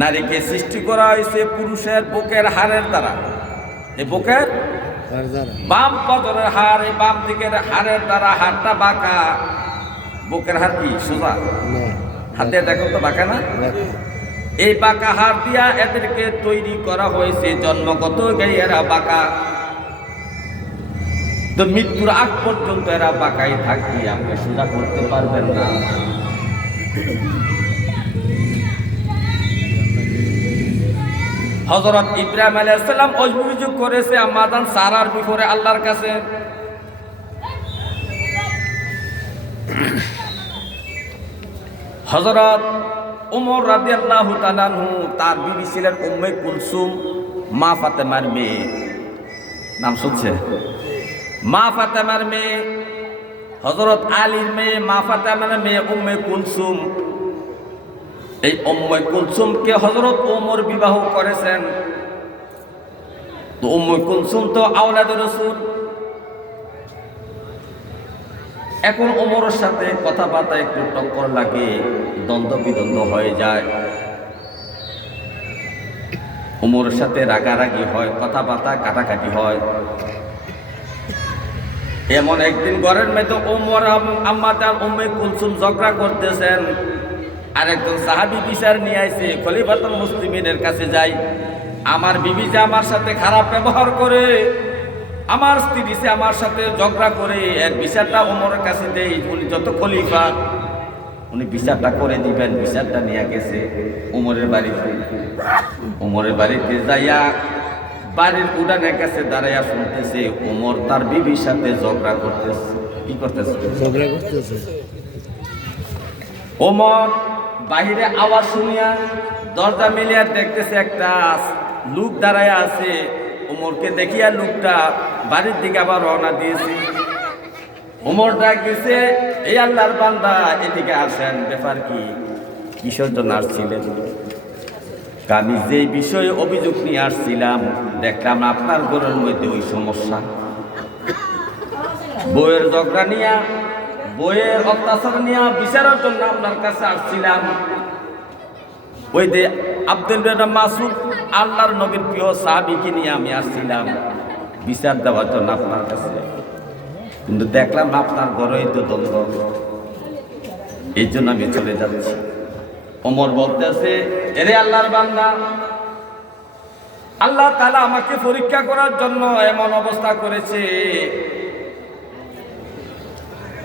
নারীকে সৃষ্টি করা হয়েছে পুরুষের বুকের হাড়ের দ্বারা। এই বুকের? বাম পদরের হাড় এই বাম দিকের হাড়ের দ্বারা হাড়টা বাঁকা। বুকের হাড় কি সোজা? হাতে দেখো তো বাঁকা না? এই বাঁকা হাড় দিয়া এদেরকে তৈরি করা হয়েছে জন্মগত এরা বাঁকা। তো মৃত্যুর আগ পর্যন্ত এরা বাঁকাই থাকবে আপনি সোজা করতে পারবেন না। হজরত ইব্রাহিম আলাইসাল্লাম অভিযোগ করেছে, আমাদান সারার বিপরে আল্লাহর কাছে। হজরত উমর রাজি আল্লাহ তালানহু তার বিবি ছিলেন উম্মে কুলসুম, মা ফাতেমার মেয়ে। নাম শুনছে? মা ফাতেমার মেয়ে হজরত আলীর মেয়ে, মা ফাতেমার মেয়ে উম্মে কুলসুম। এই উম্মে কুলসুমকে হজরত ওমর বিবাহ করেছেন। তো উম্মে কুলসুম তো আওলাদ রসুল। এখন ওমরের সাথে কথাবার্তা একটু টক্কর লাগে দ্বন্দ্ব বিদ্বন্দ্ব হয়ে যায়। ওমরের সাথে রাগারাগি হয়, কথাবার্তা কাটাকাটি হয়। এমন একদিন ঘরের মধ্যে ওমর আম্মাদার উম্মে কুলসুম ঝগড়া করতেছেন। আর একজন সাহাবি বিচার নিয়ে আইছে খলিফাতুল মুসলিমিনের কাছে যাই। আমার বিবি যে আমার সাথে খারাপ ব্যবহার করে আমার স্ত্রী সে আমার সাথে ঝগড়া করে এর বিচারটা ওমরের কাছে দেই উনি যত খলিফা উনি বিচারটা করে দিবেন বিচারটা নিয়ে গেছে ওমরের বাড়িতে। ওমরের বাড়িতে যাইয়া বাড়ির উড়ানের কাছে দাঁড়াইয়া শুনতেছে ওমর তার বিবির সাথে ঝগড়া করতেছে। কি করতেছে? ঝগড়া করতেছে। ওমর বাহিরে আওয়াজ শুনিয়া দরজা মেলিয়া দেখতেছে একটা লোক দাঁড়ায় আছে। ওমরকে দেখিয়া লোকটা বাড়ির দিকে আবার রওনা দিয়েছে। ওমর ডাক দিছে এই আল্লাহর বান্দা, এদিকে আসেন, ব্যাপার কি? কিসের জন্য আসছিলেন? আমি যে বিষয়ে অভিযোগ নিয়ে আসছিলাম, দেখলাম আপনার ঘরের মধ্যে ওই সমস্যা। বইয়ের ঝগড়া নিয়া বইয়ের অত্যাচার নিয়ে বিচারের জন্য আপনার কাছে আসছিলাম। ওই যে আব্দুল মাসুদ, আল্লাহর নবীর প্রিয় সাহাবিকে নিয়ে আমি আসছিলাম বিচার দেওয়ার জন্য আপনার কাছে। কিন্তু দেখলাম আপনার ঘরেই তো দ্বন্দ্ব। এই জন্য আমি চলে যাচ্ছি। ওমর বলতেছে, এরে আল্লাহর বান্দা, আল্লাহ তালা আমাকে পরীক্ষা করার জন্য এমন অবস্থা করেছে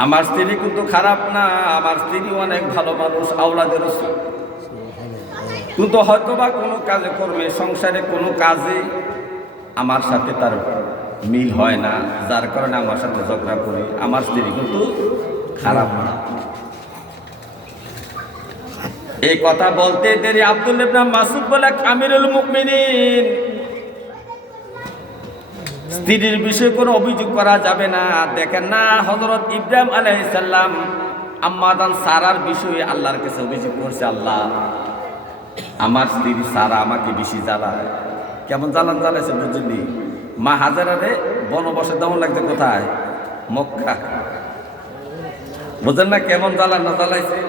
আমার স্ত্রী কিন্তু খারাপ না, আমার স্ত্রী অনেক ভালো মানুষ, আওলাদের কিন্তু হয়তো বা কোনো কাজে করবে সংসারে কোনো কাজে আমার সাথে তার মিল হয় না, যার কারণে আমার সাথে ঝগড়া করে। আমার স্ত্রী কিন্তু খারাপ না। এই কথা বলতে দেরি। আব্দুল ইবনা মাসুদ বলে, আমিরুল মুকমিনিন স্ত্রীর বিষয়ে কোনো অভিযোগ করা যাবে না। দেখেন না হজরত ইব্রাহিম আলাইসাল্লাম আম্মাদান সারার বিষয়ে আল্লাহর কাছে অভিযোগ করছে, আল্লাহ, আমার স্ত্রী সারা আমাকে বেশি জ্বালায়। কেমন জ্বালান জ্বালাইছে বুঝলি মা হাজারারে বনবসে দমন লাগছে কোথায়? মক্কা। বুঝলেন না কেমন জ্বালান না জ্বালাইছে?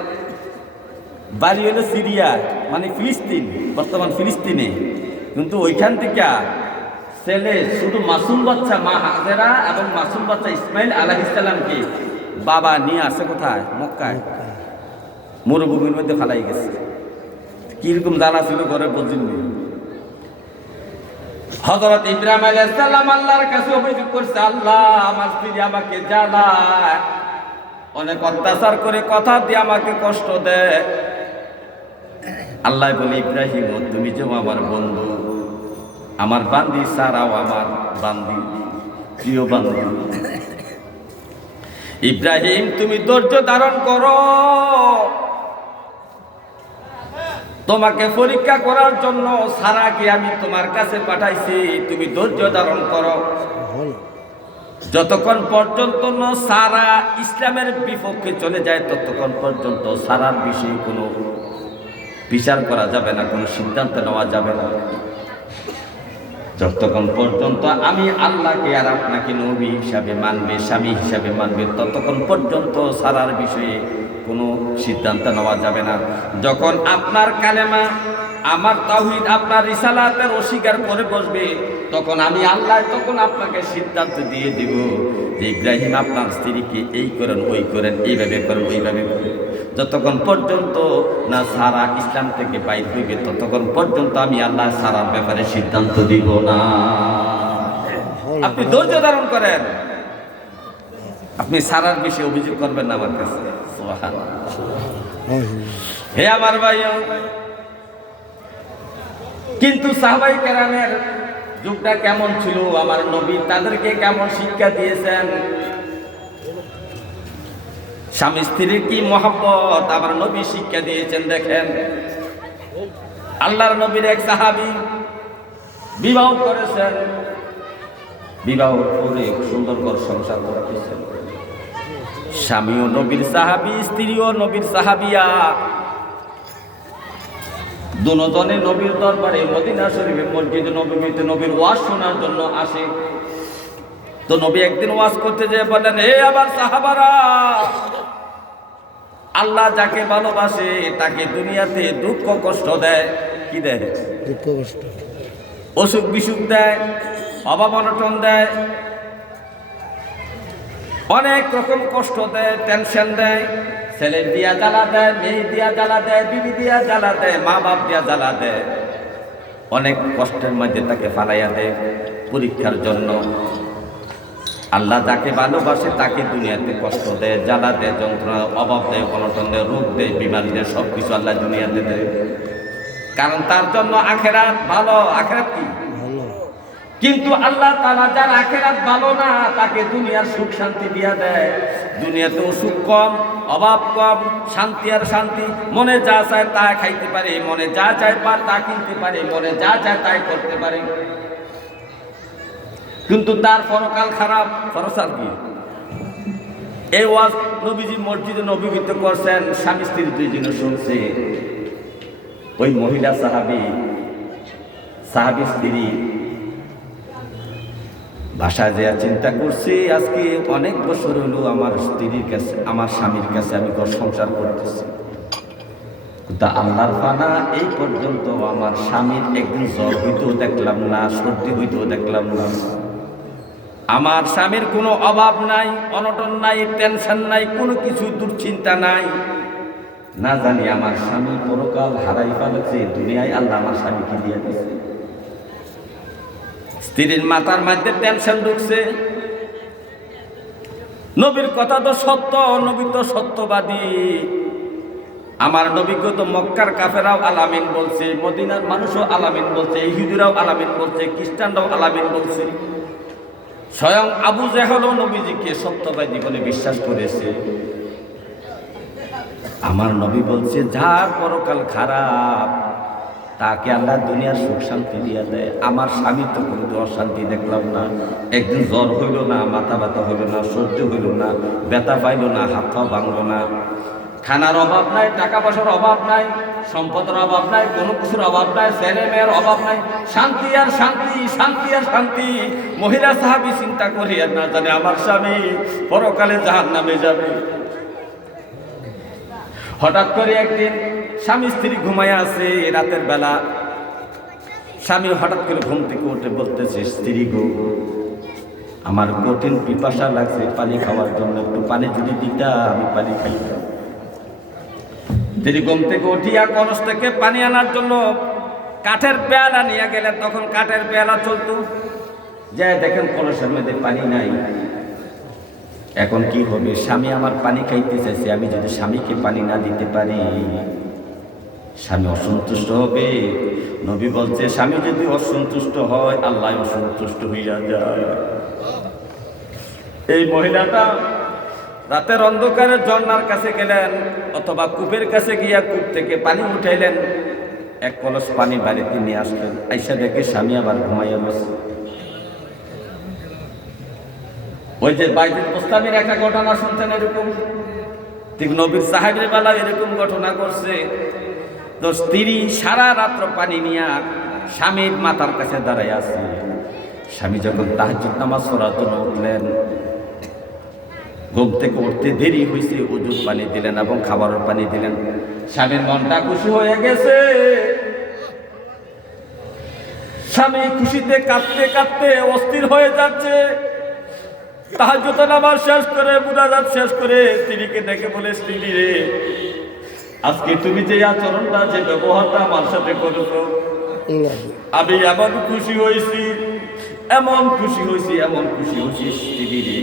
বাড়ি হলো সিরিয়া মানে ফিলিস্তিন, বর্তমান ফিলিস্তিনে। কিন্তু ওইখান থেকে ছেলে, শুধু মাসুম বাচ্চা মা হাজেরা এবং মাসুম বাচ্চা ইসমাইল আলাহ ইসলামকে বাবা নিয়ে আসে কোথায়? মক্কায়। মরুভূমির মধ্যে ফালাই গেছে। কীরকম জ্বালা ছিল ঘরে বুঝিনি। হজরত ইব্রাহিম আলাইসাল্লাম আল্লাহর কাছে অভিযোগ করছে, আল্লাহ, আমার স্ত্রী আমাকে জ্বালায়। অনেক অত্যাচার করে কথা দিয়ে আমাকে কষ্ট দেয়। আল্লাহ বলে, ইব্রাহিম, তুমি যে আমার বন্ধু আমার বান্দি সারাও আমার বান্দি। প্রিয় বান্দি। ইব্রাহিম, তুমি ধৈর্য ধারণ করো। তোমাকে পরীক্ষা করার জন্য সারাকে আমি তোমার কাছে পাঠাইছি। তুমি ধৈর্য ধারণ করো। যতক্ষণ পর্যন্ত সারা ইসলামের বিপক্ষে চলে যায়, ততক্ষণ পর্যন্ত সারার বিষয়ে কোনো বিচার করা যাবে না, কোনো সিদ্ধান্ত নেওয়া যাবে না। যতক্ষণ পর্যন্ত আমি আল্লাহকে আর আপনাকে নবী হিসাবে মানবে, স্বামী হিসাবে মানবে, ততক্ষণ পর্যন্ত সারার বিষয়ে কোনো সিদ্ধান্ত নেওয়া যাবে না। যখন আপনার কালেমা, আমার তাহিদ আপনার রিসালাতের অস্বীকার করে বসবে তখন আমি আল্লাহ তখন আপনাকে সিদ্ধান্ত দিয়ে দিব যে ইব্রাহিম আপনার স্ত্রীকে এই করেন ওই করেন এইভাবে করেন ওইভাবে করেন। যতক্ষণ পর্যন্ত না সারা ইসলাম থেকে বাইর হইবে ততক্ষণ পর্যন্ত আমি আল্লাহ সারার ব্যাপারে সিদ্ধান্ত দিব না। আপনি ধৈর্য ধারণ করেন। আপনি সারার বিষয়ে অভিযোগ করবেন না আমার কাছে। হে আমার ভাই কিন্তু সাহাবাই কেরামের যুগটা কেমন ছিল? আমার নবী তাদেরকে কেমন শিক্ষা দিয়েছেন? স্বামী স্ত্রীর কি মহাব্বত? আমার নবী শিক্ষা দিয়েছেন, দেখেন। আল্লাহর নবীর এক সাহাবি বিবাহ করেছেন। বিবাহ করে সুন্দর করে সংসার করতেছেন স্বামীও নবীর সাহাবি, স্ত্রীও নবীর সাহাবিয়া। দুজনে নবীর দরবারে মদিনা শরীফের মসজিদে নবীতে নবীর ওয়াজ শোনার জন্য আসে। তো নবী একদিন ওয়াজ করতে যেয়ে বললেন হে আবার সাহাবারা আল্লাহ যাকে ভালোবাসে তাকে দুনিয়াতে দুঃখ কষ্ট দেয় কি দেয়? দুঃখ কষ্ট। অসুখ বিসুখ দেয় অভাব অনটন দেয় অনেক রকম কষ্ট দেয় টেনশন দেয় ছেলের দিয়া জ্বালা দেয় মেয়ে দিয়া জ্বালা দেয় বিবি দিয়া জ্বালা দেয় মা বাপ দিয়া জ্বালা দেয়। অনেক কষ্টের মধ্যে তাকে ফালাইয়া দেয় পরীক্ষার জন্য। আল্লাহ যাকে ভালোবাসে তাকে দুনিয়াতে কষ্ট দেয় জ্বালা দেয় যন্ত্রণা অভাব দেয় অনটন দেয় রোগ দেয় বিমার দেয় সব কিছু আল্লাহ দুনিয়াতে দেয়। কারণ তার জন্য আখেরাত ভালো। আখেরাত কি? ভালো। কিন্তু আল্লাহ তালা যার আখেরাত ভালো না তাকে দুনিয়ার সুখ শান্তি দিয়া দেয়। দুনিয়াতে সুখ কম অভাব কম, শান্তি আর শান্তি, মনে যা চায় তা খাইতে পারে, মনে যা চায় পা তা কিনতে পারে, মনে যা চায় তাই করতে পারে। কিন্তু তার পরকাল খারাপ ফরসার কি? এই ওয়াজ নবীজি মসজিদে নবীবিত করছেন, স্বামী স্ত্রী দুইজনে শুনছে। ওই মহিলা সাহাবি সাহাবি স্ত্রী বাসায় যে চিন্তা করছি, আজকে অনেক বছর হলো আমার স্ত্রীর কাছে, আমার স্বামীর কাছে আমি ঘর সংসার করতেছি। তা আল্লাহর ফানা, এই পর্যন্ত আমার স্বামীর একদিন জ্বর হইতেও দেখলাম না, সর্দি হইতেও দেখলাম না। আমার স্বামীর কোনো অভাব নাই, অনটন নাই, টেনশন নাই, কোনো কিছু দুশ্চিন্তা নাই। না জানি আমার স্বামী পরকাল হারাই ফেলেছে দুনিয়ায় আল্লাহ আমার স্বামীকে দিয়ে দিচ্ছে স্ত্রীর মাথার মধ্যে টেনশন ঢুকছে। নবীর কথা তো সত্য, নবী তো সত্যবাদী। আমার নবীকে তো মক্কার কাফেরাও আলামিন বলছে, মদিনার মানুষও আলামিন বলছে, ইহুদিরাও আলামিন বলছে, খ্রিস্টানরাও আলামিন বলছে। স্বয়ং আবু জেহলও নবীজিকে সত্যবাদী বলে বিশ্বাস করেছে। আমার নবী বলছে, যার পরকাল খারাপ তাকে আল্লাহ দুনিয়ার সুখ শান্তি দিয়ে দেয়। আমার স্বামী তো কোনো অশান্তি দেখলাম না। একদিন জ্বর হইল না, মাথা ব্যথা হইল না, সহ্য হইল না, ব্যথা পাইল না, হাত পা ভাঙল না। খানার অভাব নাই, টাকা পয়সার অভাব নাই, সম্পদের অভাব নাই, কোনো কিছুর অভাব নাই, ছেলে মেয়ের অভাব নাই। শান্তি আর শান্তি শান্তি আর শান্তি। মহিলা সাহাবি চিন্তা করি আর না জানে আমার স্বামী পরকালে জাহান নামে যাবে। হঠাৎ করে একদিন স্বামী স্ত্রী ঘুমায় আছে রাতের বেলা। স্বামী হঠাৎ করে ঘুম থেকে উঠে বলতেছে, স্ত্রী গো, আমার কঠিন পিপাসা লাগছে, পানি খাওয়ার জন্য একটু পানি যদি দিতা, আমি পানি খাইতাম। তিনি ঘুম থেকে উঠিয়া কলস থেকে পানি আনার জন্য কাঠের পেয়ালা নিয়ে গেলেন। তখন কাঠের পেয়ালা চলতো। যে দেখেন কলসের মধ্যে পানি নাই। এখন কি হবে? স্বামী আমার পানি খাইতে চাইছে, আমি যদি স্বামীকে পানি না দিতে পারি স্বামী অসন্তুষ্ট হবে? নবী বলছে, স্বামী যদি অসন্তুষ্ট হয়, আল্লাহ অসন্তুষ্ট হইয়া যায়। এই মহিলাটা রাতের অন্ধকারে ঝর্ণার কাছে গেলেন, অথবা কূপের কাছে গিয়া কূপ থেকে পানি উঠাইলেন। এক কলস পানি বাড়িতে নিয়ে আসলেন। আইসা দেখে স্বামী আবার ঘুমাইয়া বসে। ওই যে বাইতুল মুস্তামির একটা ঘটনা শুনছেন এরকম? ঠিক নবীর সাহেবের বেলা এরকম ঘটনা করছে তো স্ত্রী সারা রাত্র পানি নিয়ে স্বামীর মাতার কাছে দাঁড়ায় আছে। স্বামী যখন তাহাজুদ নামাজ পড়ার জন্য উঠলেন, ঘুম থেকে উঠতে দেরি হয়েছে উজুর পানি দিলেন এবং খাবারের পানি দিলেন। স্বামীর মনটা খুশি হয়ে গেছে। স্বামী খুশিতে কাঁদতে কাঁদতে অস্থির হয়ে যাচ্ছে। তাহাজ্জুদ নামাজ শেষ করে মুনাজাত শেষ করে স্ত্রীকে দেখে বলে, স্ত্রী রে আজকে তুমি যে আচরণটা যে ব্যবহারটা আমার সাথে করেছ আমি এমন খুশি হয়েছি এমন খুশি হয়েছি এমন খুশি হয়েছি স্ত্রী রে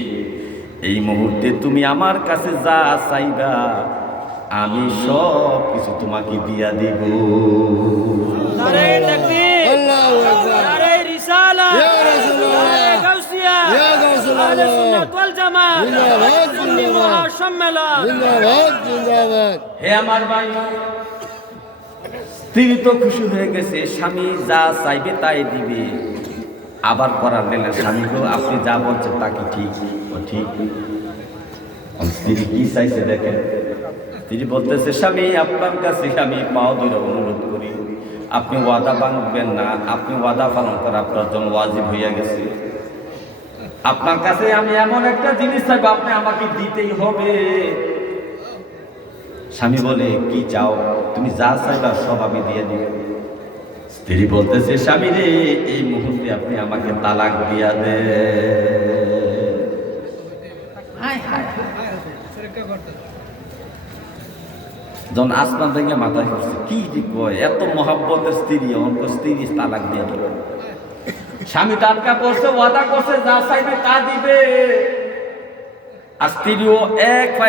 এই মুহূর্তে তুমি আমার কাছে যা চাইবা আমি সব কিছু তোমাকে দিয়া দিব। নারে তাকবীর। আল্লাহু আকবার। নারে রিসালা আহলে সুন্নাত ওয়াল জামাত। জিন্দাবাদ, সুন্নি মহাসম্মেলন জিন্দাবাদ। জিন্দাবাদ হে আমার ভাই স্ত্রী তো খুশি হয়ে গেছে স্বামী যা চাইবে তাই দিবে। আবার করার নিলে স্বামী গো আপনি যা বলছেন তা কি ঠিক? ও ঠিক। স্ত্রী কি চাইছে দেখেন? স্ত্রী বলতেছে স্বামী আপনার কাছে আমি পাও ধরে অনুরোধ করি। আপনি ওয়াদা ভাঙবেন না আপনি ওয়াদা পালন করা আপনার জন্য ওয়াজিব হইয়া গেছে। আপনার কাছে আমি এমন একটা জিনিস চাইব আপনি আমাকে দিতেই হবে। স্বামী বলে কি চাও? তুমি যা চাইবা সব আমি দিয়ে দিব। স্ত্রী বলতেছে স্বামী রে এই মুহূর্তে আপনি আমাকে তালাক দিয়া দে। যখন আসমান থেকে মাথায় করছে কি কয় এত মহাব্বতের স্ত্রী অন্য স্ত্রী তালাক দিয়ে দিল। স্বামী টানকা করছে ওয়াদা করছে যা চাইবে তা দিবে। আর স্ত্রীও এক পায়ে